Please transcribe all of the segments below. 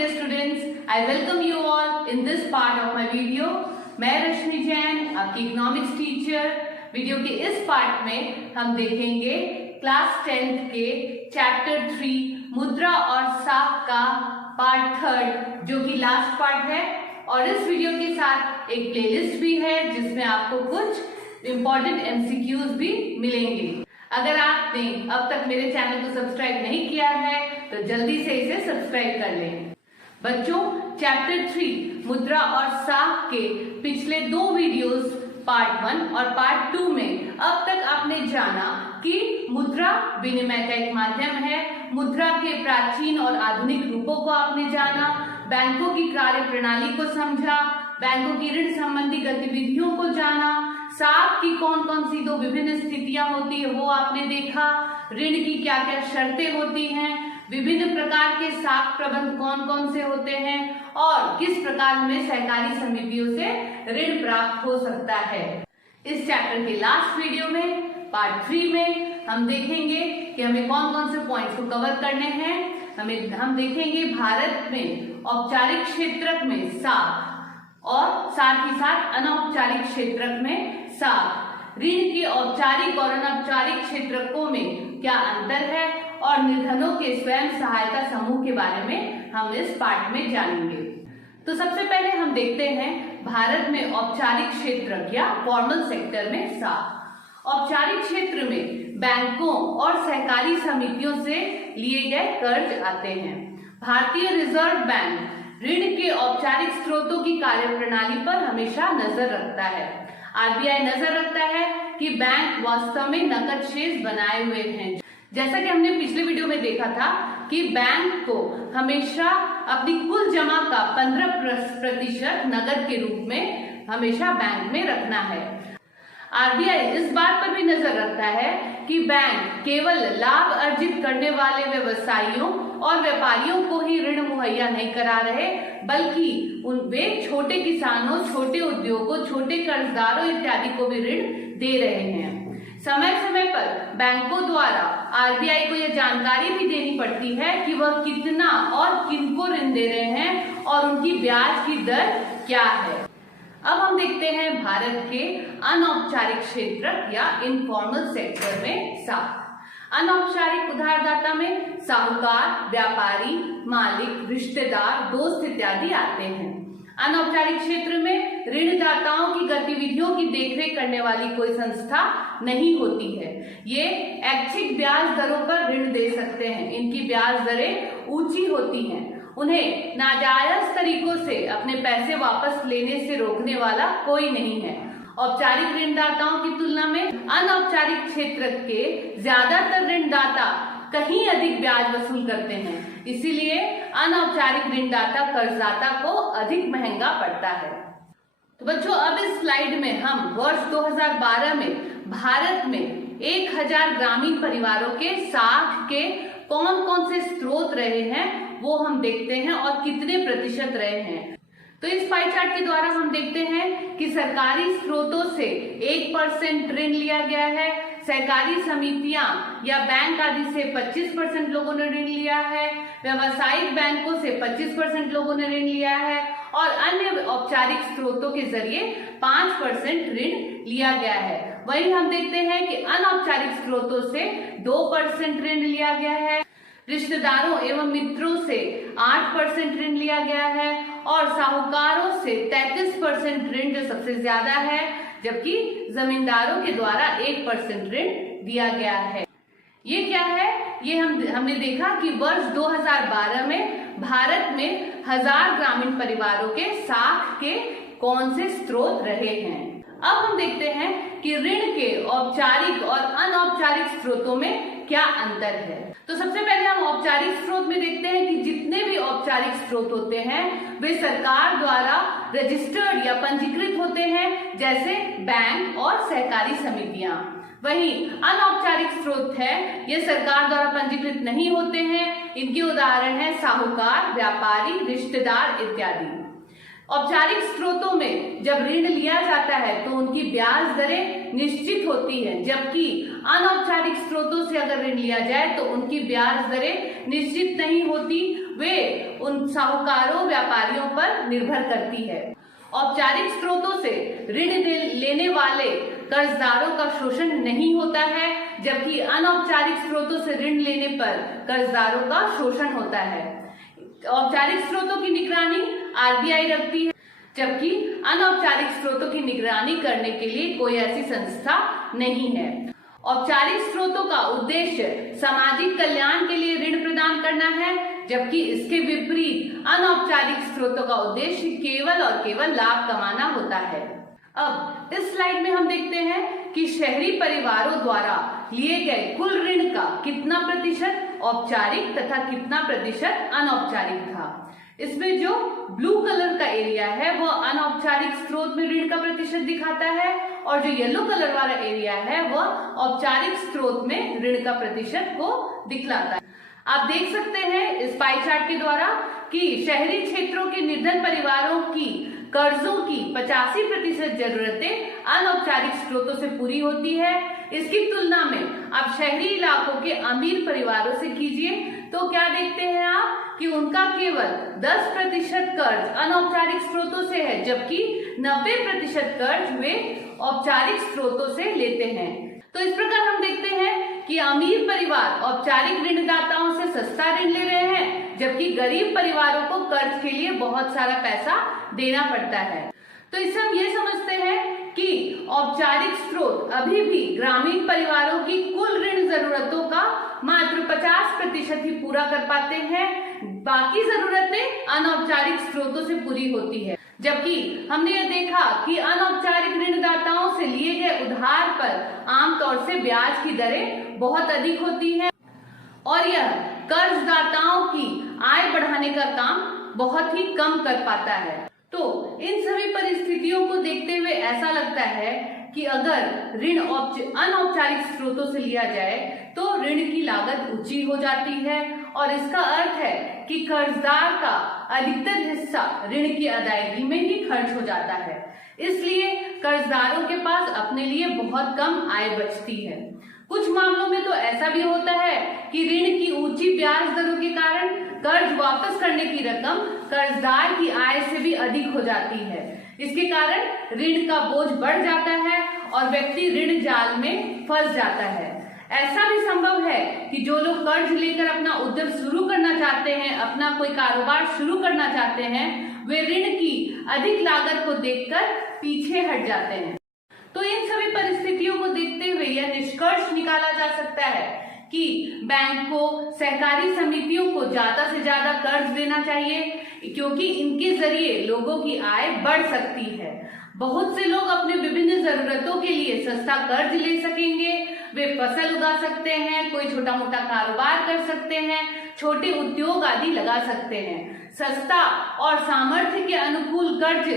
dear students, I welcome you all in this part of my video. मैं रश्मि जैन आपकी economics teacher. Video के इस part में हम देखेंगे क्लास 10th के चैप्टर 3 मुद्रा और साख का पार्ट 3 जो कि लास्ट पार्ट है। और इस वीडियो के साथ एक प्लेलिस्ट भी है जिसमें आपको कुछ इंपॉर्टेंट MCQs भी मिलेंगे। अगर आपने अब तक मेरे चैनल को सब्सक्राइब नहीं किया है तो जल्दी से इसे सब्सक्राइब कर लें। बच्चों, चैप्टर 3 मुद्रा और साख के पिछले 2 वीडियोस पार्ट 1 और पार्ट 2 में अब तक आपने जाना कि मुद्रा विनिमय का एक माध्यम है। मुद्रा के प्राचीन और आधुनिक रूपों को आपने जाना, बैंकों की कार्य प्रणाली को समझा, बैंकों की ऋण संबंधी गतिविधियों को जाना, साख की कौन कौन सी 2 विभिन्न स्थितियां होती है वो आपने देखा, ऋण की क्या क्या शर्तें होती हैं, विभिन्न प्रकार के साख प्रबंध कौन कौन से होते हैं और किस प्रकार में सहकारी समितियों से ऋण प्राप्त हो सकता है। इस चैप्टर के लास्ट वीडियो में पार्ट 3 में हम देखेंगे कि हमें कौन कौन से पॉइंट्स को कवर करने हैं। हम देखेंगे भारत में औपचारिक क्षेत्रक में साख और साथ ही साथ अनौपचारिक क्षेत्रक में साख, ऋण के औपचारिक और अनौपचारिक क्षेत्रकों में क्या अंतर है और निर्धनों के स्वयं सहायता समूह के बारे में हम इस पार्ट में जानेंगे। तो सबसे पहले हम देखते हैं भारत में औपचारिक क्षेत्रक या फॉर्मल सेक्टर में साख। औपचारिक क्षेत्र में बैंकों और सहकारी समितियों से लिए गए कर्ज आते हैं। भारतीय रिजर्व बैंक ऋण के औपचारिक स्रोतों की कार्यप्रणाली पर हमेशा नजर रखता है। RBI नजर रखता है कि बैंक वास्तव में नकद शेष बनाए हुए हैं। जैसा कि हमने पिछले वीडियो में देखा था कि बैंक को हमेशा अपनी कुल जमा का 15% नकद के रूप में हमेशा बैंक में रखना है। RBI इस बात पर भी नजर रखता है कि बैंक केवल लाभ अर्जित करने वाले व्यवसायियों और व्यापारियों को ही ऋण मुहैया नहीं करा रहे, बल्कि वे छोटे किसानों, छोटे उद्योगों, छोटे कर्जदारों इत्यादि को भी ऋण दे रहे हैं। समय समय पर बैंकों द्वारा RBI को यह जानकारी भी देनी पड़ती है कि वह कितना और किनको ऋण दे रहे हैं और उनकी ब्याज की दर क्या है। अब हम देखते हैं भारत के अनौपचारिक क्षेत्र या इनफॉर्मल सेक्टर में साख। अनौपचारिक उधारदाता में साहूकार, व्यापारी, मालिक, रिश्तेदार, दोस्त इत्यादि आते हैं। अनौपचारिक क्षेत्र में ऋणदाताओं की गतिविधियों की देखरेख करने वाली कोई संस्था नहीं होती है। ये ऐच्छिक ब्याज दरों पर ऋण दे सकते हैं। इनकी ब्याज दरें ऊंची होती हैं। उन्हें नाजायज तरीकों से अपने पैसे वापस लेने से रोकने वाला कोई नहीं है। औपचारिक ऋणदाताओं की तुलना में अनौपचारिक क्षेत्र के ज्यादातर ऋणदाता कहीं अधिक ब्याज वसूल करते हैं, इसीलिए अनौपचारिक ऋणदाता कर्जदाता को अधिक महंगा पड़ता है। तो बच्चों, अब इस स्लाइड में हम वर्ष 2012 में भारत में 1000 ग्रामीण परिवारों के साख के कौन कौन से स्रोत रहे हैं वो हम देखते हैं और कितने प्रतिशत रहे हैं। तो इस पाई चार्ट के द्वारा हम देखते हैं कि सरकारी स्रोतों से 1% ऋण लिया गया है, सहकारी समितियां या बैंक आदि से 25% लोगों ने ऋण लिया है, व्यावसायिक बैंकों से 25% लोगों ने ऋण लिया है और अन्य औपचारिक स्रोतों के जरिए 5% ऋण लिया गया है। वहीं हम देखते हैं कि अनौपचारिक स्रोतों से 2% ऋण लिया गया है, रिश्तेदारों एवं मित्रों से 8% ऋण लिया गया है और साहूकारों से 33% ऋण जो सबसे ज्यादा है, जबकि जमींदारों के द्वारा 1% ऋण दिया गया है। ये क्या है? ये हमने देखा कि वर्ष 2012 में भारत में 1000 ग्रामीण परिवारों के साख के कौन से स्रोत रहे हैं। अब हम देखते हैं कि ऋण के औपचारिक और अनौपचारिक स्रोतों में क्या अंतर है। तो सबसे पहले हम औपचारिक स्रोत में देखते हैं कि जितने भी औपचारिक स्रोत होते हैं वे सरकार द्वारा रजिस्टर्ड या पंजीकृत होते हैं, जैसे बैंक और सहकारी समितियां। वहीं अनौपचारिक स्रोत है, ये सरकार द्वारा पंजीकृत नहीं होते हैं। इनके उदाहरण है साहूकार, व्यापारी, रिश्तेदार इत्यादि। औपचारिक स्रोतों में जब ऋण लिया जाता है तो उनकी ब्याज दरें निश्चित होती है, जबकि अनौपचारिक स्रोतों से अगर ऋण लिया जाए तो उनकी ब्याज दरें निश्चित नहीं होती। वे उन साहूकारों व्यापारियों पर निर्भर करती है। औपचारिक स्रोतों से ऋण लेने वाले कर्जदारों का शोषण नहीं होता है, जबकि अनौपचारिक स्रोतों से ऋण लेने पर कर्जदारों का शोषण होता है। औपचारिक स्रोतों की निगरानी आरबीआई रखती है, जबकि अनौपचारिक स्रोतों की निगरानी करने के लिए कोई ऐसी संस्था नहीं है। औपचारिक स्रोतों का उद्देश्य सामाजिक कल्याण के लिए ऋण प्रदान करना है, जबकि इसके विपरीत अनौपचारिक स्रोतों का उद्देश्य केवल और केवल लाभ कमाना होता है। अब इस स्लाइड में हम देखते हैं कि शहरी परिवारों द्वारा लिए गए कुल ऋण का कितना प्रतिशत औपचारिक तथा कितना प्रतिशत अनौपचारिक था। इसमें जो ब्लू कलर का एरिया है वो अनौपचारिक स्रोत में ऋण का प्रतिशत दिखाता है, और जो येलो कलर वाला एरिया है वह औपचारिक स्रोत में ऋण का प्रतिशत को दिखलाता है। आप देख सकते हैं इस पाई चार्ट के द्वारा कि शहरी क्षेत्रों के निर्धन परिवारों की कर्जों की 85% जरूरतें अनौपचारिक स्रोतों से पूरी होती है। इसकी तुलना में आप शहरी इलाकों के अमीर परिवारों से कीजिए तो क्या देखते हैं आप कि उनका केवल 10% कर्ज अनौपचारिक स्रोतों से है, जबकि 90% कर्ज वे औपचारिक स्रोतों से लेते हैं। तो इस प्रकार हम देखते हैं कि अमीर परिवार औपचारिक ऋणदाताओं से सस्ता ऋण ले रहे हैं, जबकि गरीब परिवारों को कर्ज के लिए बहुत सारा पैसा देना पड़ता है। तो इससे हम ये समझते हैं कि औपचारिक स्रोत अभी भी ग्रामीण परिवारों की कुल ऋण जरूरतों का मात्र 50% ही पूरा कर पाते हैं, बाकी जरूरतें अनौपचारिक स्रोतों से पूरी होती है। जबकि हमने ये देखा कि अनौपचारिक ऋणदाताओं से लिए गए उधार पर आमतौर से ब्याज की दरें बहुत अधिक होती हैं और यह कर्जदाताओं की आय बढ़ाने का काम बहुत ही कम कर पाता है। तो इन सभी परिस्थितियों को देखते हुए ऐसा लगता है कि अगर ऋण अनौपचारिक स्रोतों से लिया जाए तो ऋण की लागत ऊंची हो जाती है, और इसका अर्थ है कि कर्जदार का अधिकतर हिस्सा ऋण की अदायगी में ही खर्च हो जाता है। इसलिए कर्जदारों के पास अपने लिए बहुत कम आय बचती है। कुछ मामलों में तो ऐसा भी होता है कि ऋण की ऊंची ब्याज दरों के कारण कर्ज वापस करने की रकम कर्जदार की आय से भी अधिक हो जाती है। इसके कारण ऋण का बोझ बढ़ जाता है और व्यक्ति ऋण जाल में फंस जाता है। ऐसा भी संभव है कि जो लोग कर्ज लेकर अपना उद्यम शुरू करना चाहते हैं, अपना कोई कारोबार शुरू करना चाहते हैं, वे ऋण की अधिक लागत को देखकर पीछे हट जाते हैं। तो इन सभी परिस्थितियों को देखते हुए यह निष्कर्ष निकाला जा सकता है कि बैंक को सहकारी समितियों को ज्यादा से ज्यादा कर्ज देना चाहिए, क्योंकि इनके जरिए लोगों की आय बढ़ सकती है। बहुत से लोग अपने विभिन्न जरूरतों के लिए सस्ता कर्ज ले सकेंगे। वे फसल उगा सकते हैं, कोई छोटा मोटा कारोबार कर सकते हैं, छोटे उद्योग आदि लगा सकते हैं। सस्ता और सामर्थ्य के अनुकूल कर्ज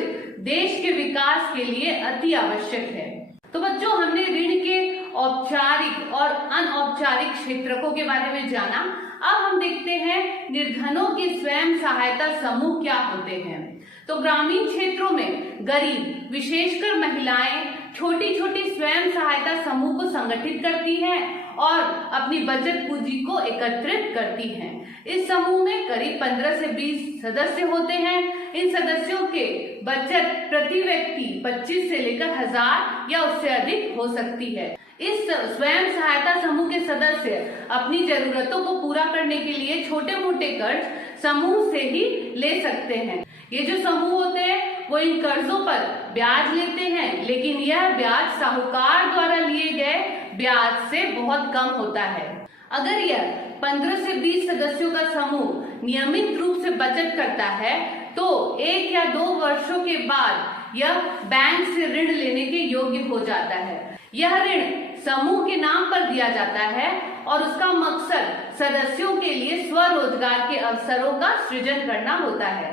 देश के विकास के लिए अति आवश्यक है। तो बच्चों, हमने ऋण के औपचारिक और अनौपचारिक क्षेत्रकों के बारे में जाना। अब हम देखते हैं निर्धनों के स्वयं सहायता समूह क्या होते हैं। तो ग्रामीण क्षेत्रों में गरीब, विशेषकर महिलाएं, छोटी छोटी स्वयं सहायता समूह को संगठित करती हैं और अपनी बचत पूंजी को एकत्रित करती हैं। इस समूह में करीब 15 से 20 सदस्य होते हैं। इन सदस्यों के बचत प्रति व्यक्ति 25 से लेकर 1000 या उससे अधिक हो सकती है। इस स्वयं सहायता समूह के सदस्य अपनी जरूरतों को पूरा करने के लिए छोटे मोटे कर्ज समूह से ही ले सकते हैं। ये जो समूह होते हैं वो इन कर्जों पर ब्याज लेते हैं, लेकिन यह ब्याज साहूकार द्वारा लिए गए ब्याज से बहुत कम होता है। अगर यह 15 से 20 सदस्यों का समूह नियमित रूप से बचत करता है तो 1 या 2 वर्षों के बाद यह बैंक से ऋण लेने के योग्य हो जाता है। यह ऋण समूह के नाम पर दिया जाता है और उसका मकसद सदस्यों के लिए स्वरोजगार के अवसरों का सृजन करना होता है।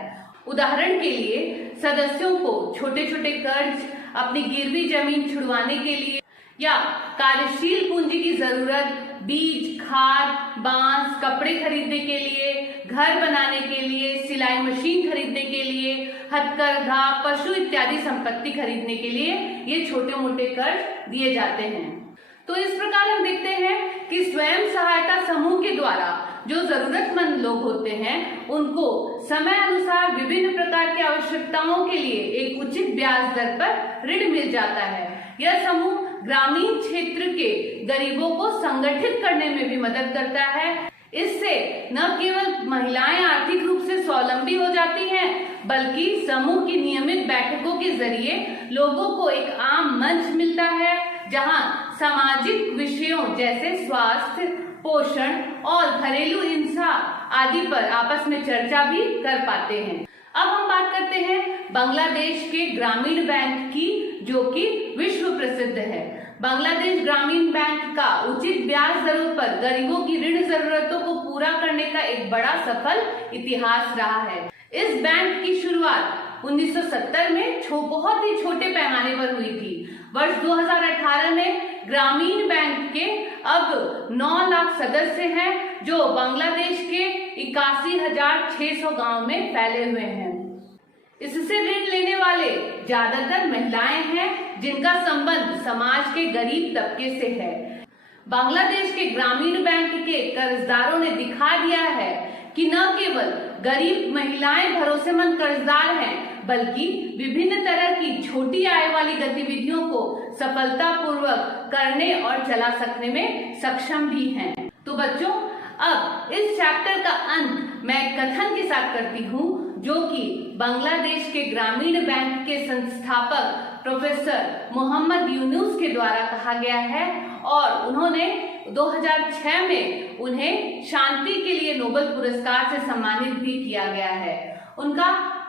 उदाहरण के लिए सदस्यों को छोटे छोटे कर्ज, अपनी गिरवी जमीन छुड़वाने के लिए या कार्यशील पूंजी की जरूरत, बीज, खाद, बांस, कपड़े खरीदने के लिए, घर बनाने के लिए, सिलाई मशीन खरीदने के लिए, हथकरघा, पशु इत्यादि संपत्ति खरीदने के लिए ये छोटे मोटे कर्ज दिए जाते हैं। तो इस प्रकार हम देखते हैं कि स्वयं सहायता समूह के द्वारा जो जरूरतमंद लोग होते हैं उनको समय अनुसार विभिन्न प्रकार की आवश्यकताओं के लिए एक उचित ब्याज दर पर ऋण मिल जाता है। यह समूह ग्रामीण क्षेत्र के गरीबों को संगठित करने में भी मदद करता है। इससे न केवल महिलाएं आर्थिक रूप से स्वावलंबी हो जाती हैं, बल्कि समूह की नियमित बैठकों के जरिए लोगों को एक आम मंच मिलता है, जहां सामाजिक विषयों जैसे स्वास्थ्य, पोषण और घरेलू इंसाफ आदि पर आपस में चर्चा भी कर पाते हैं। अब हम बात करते हैं बांग्लादेश के ग्रामीण बैंक की, जो कि विश्व प्रसिद्ध है। बांग्लादेश ग्रामीण बैंक का उचित ब्याज दरों पर गरीबों की ऋण जरूरतों को पूरा करने का एक बड़ा सफल इतिहास रहा है। इस बैंक की शुरुआत 1970 में बहुत ही छोटे पैमाने पर हुई थी। वर्ष 2018 में ग्रामीण बैंक के अब 9 लाख सदस्य हैं, जो बांग्लादेश के 81,600 गांव में फैले हुए हैं। इससे ऋण लेने वाले ज्यादातर महिलाएं हैं, जिनका संबंध समाज के गरीब तबके से है। बांग्लादेश के ग्रामीण बैंक के कर्जदारों ने दिखा दिया है कि न केवल गरीब महिलाएं भरोसेमंद कर्जदार हैं, बल्कि विभिन्न तरह की छोटी आय वाली गतिविधियों को सफलतापूर्वक करने और चला सकने में सक्षम भी हैं। तो बच्चों, अब इस चैप्टर का अंत मैं कथन के साथ करती हूँ, जो कि बांग्लादेश के ग्रामीण बैंक के संस्थापक प्रोफेसर मोहम्मद यूनुस के द्वारा कहा गया है, और उन्होंने 2006 में उन्हें शांति के लिए नोबेल पुरस्कार से सम्मानित भी किया गया है। उनका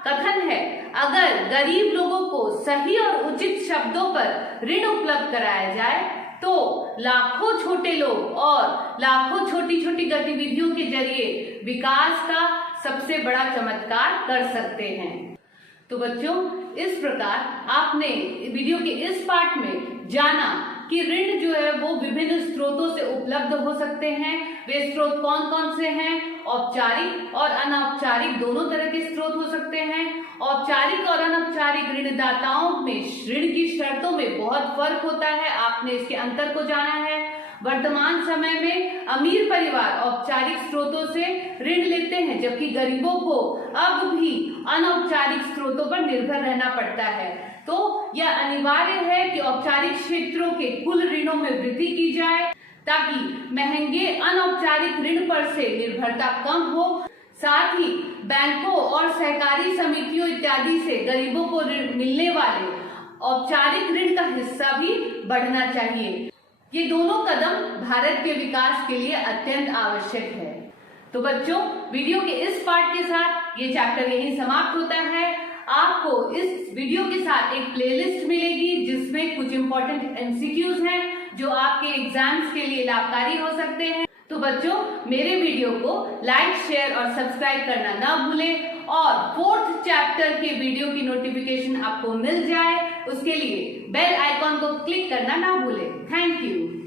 कथन है, अगर गरीब लोगों को सही और उचित शब्दों पर ऋण उपलब्ध कराया जाए तो लाखों छोटे लोग और लाखों छोटी छोटी गतिविधियों के जरिए विकास का सबसे बड़ा चमत्कार कर सकते हैं। तो बच्चों, इस प्रकार आपने वीडियो के इस पार्ट में जाना कि ऋण जो है वो विभिन्न स्रोतों से उपलब्ध हो सकते हैं। वे स्रोत कौन कौन से हैं? औपचारिक और अनौपचारिक दोनों तरह के स्रोत हो सकते हैं। औपचारिक और अनौपचारिक ऋणदाताओं में ऋण की शर्तों में बहुत फर्क होता है, आपने इसके अंतर को जाना है। वर्तमान समय में अमीर परिवार औपचारिक स्रोतों से ऋण लेते हैं, जबकि गरीबों को अब भी अनौपचारिक स्रोतों पर निर्भर रहना पड़ता है। तो यह अनिवार्य है कि औपचारिक क्षेत्रों के कुल ऋणों में वृद्धि की जाए, ताकि महंगे अनौपचारिक ऋण पर से निर्भरता कम हो। साथ ही बैंकों और सहकारी समितियों इत्यादि से गरीबों को मिलने वाले औपचारिक ऋण का हिस्सा भी बढ़ना चाहिए। ये दोनों कदम भारत के विकास के लिए अत्यंत आवश्यक है। तो बच्चों, वीडियो के इस पार्ट के साथ ये चैप्टर यहीं समाप्त होता है। आपको इस वीडियो के साथ एक प्लेलिस्ट मिलेगी, जिसमें कुछ इंपॉर्टेंट एमसीक्यूज हैं जो आपके एग्जाम्स के लिए लाभकारी हो सकते हैं। तो बच्चों, मेरे वीडियो को लाइक, शेयर और सब्सक्राइब करना ना भूलें, और 4th चैप्टर के वीडियो की नोटिफिकेशन आपको मिल जाए, उसके लिए बेल आइकॉन को क्लिक करना ना भूलें। Thank you.